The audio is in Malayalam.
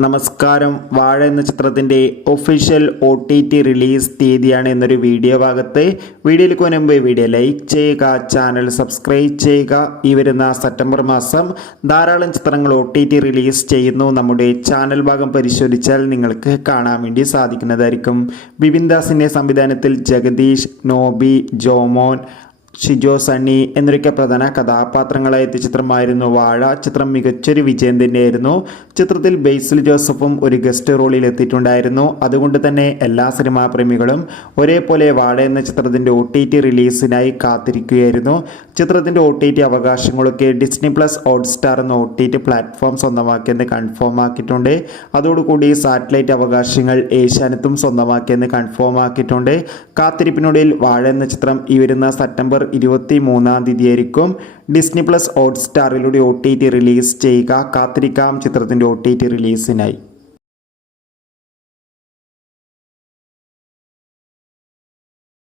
നമസ്കാരം. വാഴ എന്ന ചിത്രത്തിൻ്റെ ഒഫീഷ്യൽ OTT റിലീസ് തീയതിയാണ് എന്നൊരു വീഡിയോ ഭാഗത്ത്. വീഡിയോയിലേക്ക് മുൻപ് വീഡിയോ ലൈക്ക് ചെയ്യുക, ചാനൽ സബ്സ്ക്രൈബ് ചെയ്യുക. ഈ വരുന്ന സെപ്റ്റംബർ മാസം ധാരാളം ചിത്രങ്ങൾ OTT റിലീസ് ചെയ്യുന്നു. നമ്മുടെ ചാനൽ ഭാഗം പരിശോധിച്ചാൽ നിങ്ങൾക്ക് കാണാൻ വേണ്ടി സാധിക്കുന്നതായിരിക്കും. ബിപിൻ ദാസിൻ്റെ സംവിധാനത്തിൽ ജഗദീഷ്, നോബി, ജോമോൻ, ഷിജോ സണ്ണി എന്നൊക്കെ പ്രധാന കഥാപാത്രങ്ങളായ ചിത്രമായിരുന്നു വാഴ. ചിത്രം മികച്ചൊരു വിജയം തന്നെയായിരുന്നു. ചിത്രത്തിൽ ബേസിൽ ജോസഫും ഒരു ഗസ്റ്റ് റോളിൽ എത്തിയിട്ടുണ്ടായിരുന്നു. അതുകൊണ്ട് തന്നെ എല്ലാ സിനിമാ പ്രേമികളും ഒരേപോലെ വാഴ എന്ന ചിത്രത്തിൻ്റെ OTT റിലീസിനായി കാത്തിരിക്കുകയായിരുന്നു. ചിത്രത്തിൻ്റെ OTT അവകാശങ്ങളൊക്കെ ഡിസ്നി പ്ലസ് ഹോട്ട്സ്റ്റാർ എന്ന OTT പ്ലാറ്റ്ഫോം സ്വന്തമാക്കിയെന്ന് കൺഫേം ആക്കിയിട്ടുണ്ട്. അതോടുകൂടി സാറ്റലൈറ്റ് അവകാശങ്ങൾ ഏഷ്യാനെറ്റും സ്വന്തമാക്കിയെന്ന് കൺഫേം ആക്കിയിട്ടുണ്ട്. കാത്തിരിപ്പിനൊടുവിൽ വാഴ എന്ന ചിത്രം ഈ വരുന്ന സെപ്റ്റംബർ 23-ാം തീയതിയായിരിക്കും ഡിസ്നി പ്ലസ് ഹോട്ട്സ്റ്റാറിലൂടെ OTT റിലീസ് ചെയ്യുക. കാത്തിരിക്കാം ചിത്രത്തിൻ്റെ OTT റിലീസിനായി.